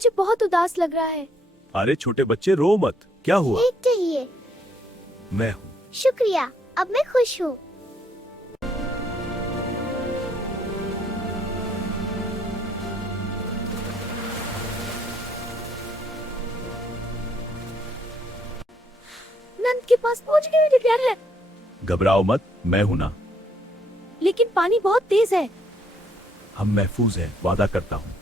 मुझे बहुत उदास लग रहा है। अरे छोटे बच्चे रो मत, क्या हुआ? एक चाहिए। मैं हूँ। शुक्रिया, अब मैं खुश हूँ। नंद के पास पहुंच गए। मुझे डर है। घबराओ मत, मैं हूँ ना। लेकिन पानी बहुत तेज है। हम महफूज हैं, वादा करता हूँ।